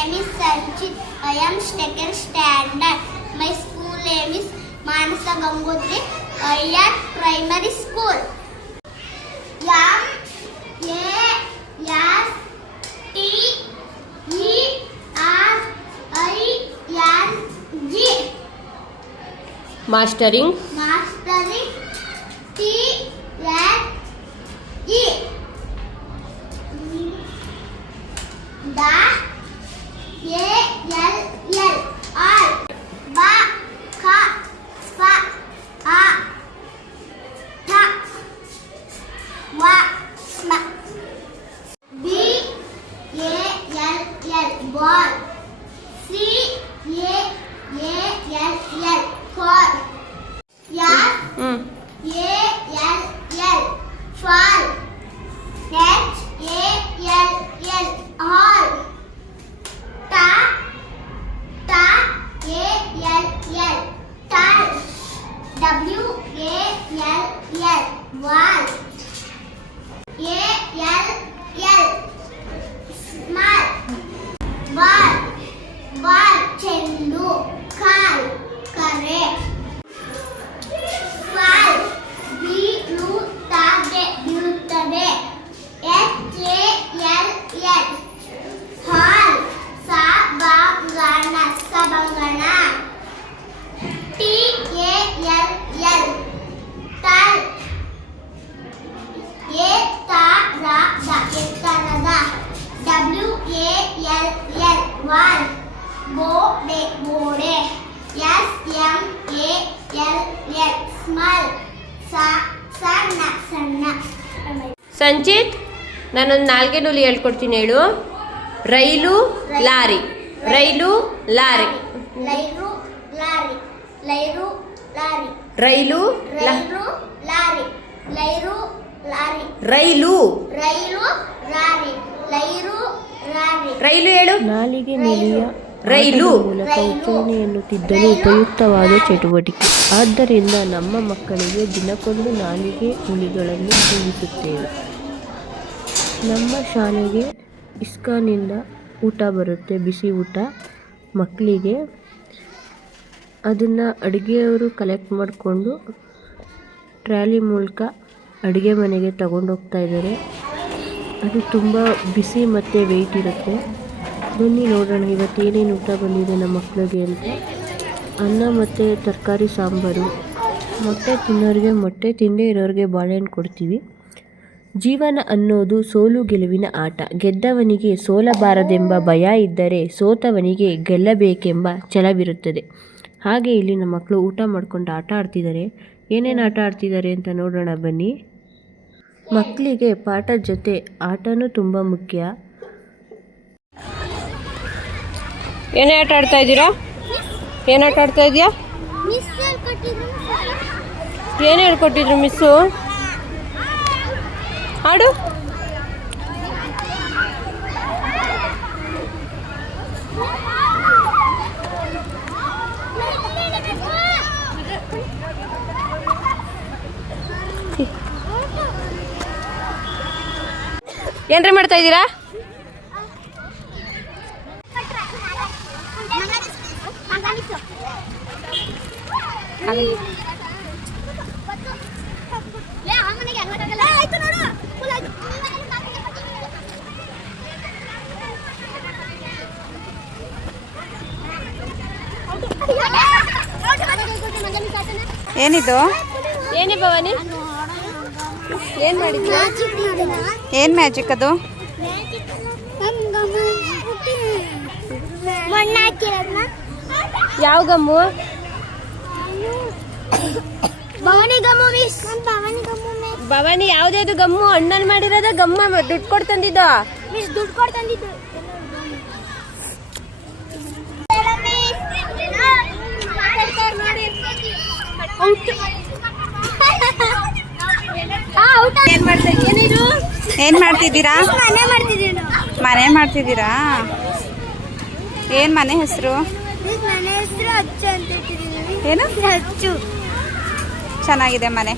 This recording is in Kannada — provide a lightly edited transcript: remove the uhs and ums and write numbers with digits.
name is Sanchit. I am second standard. My school name is Manasa Gangotri. I am primary school. M A S T E R I N G. Mastering. T N E. Da A L L all. Ba Ka Fa A Ta Wa Sma. B A L L ball. C A L L call. F A L L fall. H A L L all. Ta A L L tall. W A L L wall. A L L small. Ball ಚೆಂಡು. ಕಾಲ್ ಕರೆ. ಫಾಲ್ ಬೀಳುತ್ತದೆ. H A L L ಹಾಲ್ ಸಭಾಂಗಣ. T A L L ಟಲ್. ಎತ್ತರದ. W A L L wall ಗೋಡೆ. S M A L L small ಸಣ್ಣ. ಸಂಚಿತ್, ನಾನೊಂದು ನಾಲ್ಗೆ ನುಲಿ ಹೇಳ್ಕೊಡ್ತೀನಿ, ಹೇಳು. ರೈಲು ಲಾರಿ. ರೈಲು ಲಾರಿ. ರೈಲು ಲಾರಿ. ರೈಲು ರೈಲು ಲಾರಿ. ರೈಲು ಹೇಳು. ನಾಲಿಗೆ ನೆಲೆಯ ರೈಲು ಮೂಲಕ ಉಚ್ಚಾರಣೆಯನ್ನು ತಿದ್ದಲು ಉಪಯುಕ್ತವಾದ ಚಟುವಟಿಕೆ. ಆದ್ದರಿಂದ ನಮ್ಮ ಮಕ್ಕಳಿಗೆ ದಿನಕ್ಕೊಂದು ನಾಲಿಗೆ ನುಲಿಗಳನ್ನು ಕೂಡಿಸುತ್ತೇವೆ. ನಮ್ಮ ಶಾಲೆಗೆ ಇಸ್ಕಾನಿಂದ ಊಟ ಬರುತ್ತೆ, ಬಿಸಿ ಊಟ ಮಕ್ಕಳಿಗೆ. ಅದನ್ನು ಅಡುಗೆಯವರು ಕಲೆಕ್ಟ್ ಮಾಡಿಕೊಂಡು ಟ್ರಾಲಿ ಮೂಲಕ ಅಡುಗೆ ಮನೆಗೆ ತಗೊಂಡೋಗ್ತಾ ಇದ್ದಾರೆ. ಅದು ತುಂಬ ಬಿಸಿ ಮತ್ತು ವೆಯ್ಟ್ ಇರುತ್ತೆ. ಬನ್ನಿ ನೋಡೋಣ ಇವತ್ತು ಏನೇನು ಊಟ ಬಂದಿದೆ ನಮ್ಮ ಮಕ್ಕಳಿಗೆ ಅಂತ. ಅನ್ನ ಮತ್ತು ತರಕಾರಿ ಸಾಂಬಾರು. ಮೊಟ್ಟೆ ತಿನ್ನೋರಿಗೆ ಮೊಟ್ಟೆ, ತಿಂದೇ ಇರೋರಿಗೆ ಬಾಳೆಹಣ್ಣು ಕೊಡ್ತೀವಿ. ಜೀವನ ಅನ್ನೋದು ಸೋಲು ಗೆಲುವಿನ ಆಟ. ಗೆದ್ದವನಿಗೆ ಸೋಲಬಾರದೆಂಬ ಭಯ ಇದ್ದರೆ ಸೋತವನಿಗೆ ಗೆಲ್ಲಬೇಕೆಂಬ ಛಲವಿರುತ್ತದೆ. ಹಾಗೆ ಇಲ್ಲಿ ನಮ್ಮ ಮಕ್ಕಳು ಊಟ ಮಾಡ್ಕೊಂಡು ಆಟ ಆಡ್ತಿದ್ದಾರೆ. ಏನೇನು ಆಟ ಆಡ್ತಿದ್ದಾರೆ ಅಂತ ನೋಡೋಣ ಬನ್ನಿ. ಮಕ್ಕಳಿಗೆ ಪಾಠದ ಜೊತೆ ಆಟನೂ ತುಂಬ ಮುಖ್ಯ. ಏನೇ ಆಟ ಆಡ್ತಾ ಇದ್ದೀರಾ? ಏನು ಆಟ ಆಡ್ತಾ ಇದೆಯಾ? ಏನು ಹೇಳ್ಕೊಟ್ಟಿದ್ರು ಮಿಸ್ಸು? ಆಡು. ಏನ್ರಿ ಮಾಡ್ತಾ ಇದ್ದೀರಾ? ಏನಿದು? ಏನೇ ಭವಾನಿ, ಏನು ಮಾಡಿದ್ವಿ? ಏನು ಮ್ಯಾಜಿಕ್ ಅದು? ಯಾವ ಗಮ್ಮು? ಭವಾನಿ ಯಾವ್ದು ಗಮ್ಮು? ಅಣ್ಣನ್ ಮಾಡಿರೋದ ಗಮ್ಮ? ದುಡ್ಡು ಕೊಟ್ಟು ತಂದಿದ್ದು? ಏನ್ ಮಾಡ್ತಿದ್ದೀರಾ? ಮನೆ ಮಾಡ್ತಿದ್ದೀರಾ? ಏನ್ ಮನೆ ಹೆಸರು? ಏನು? ಚೆನ್ನಾಗಿದೆ ಮನೆ.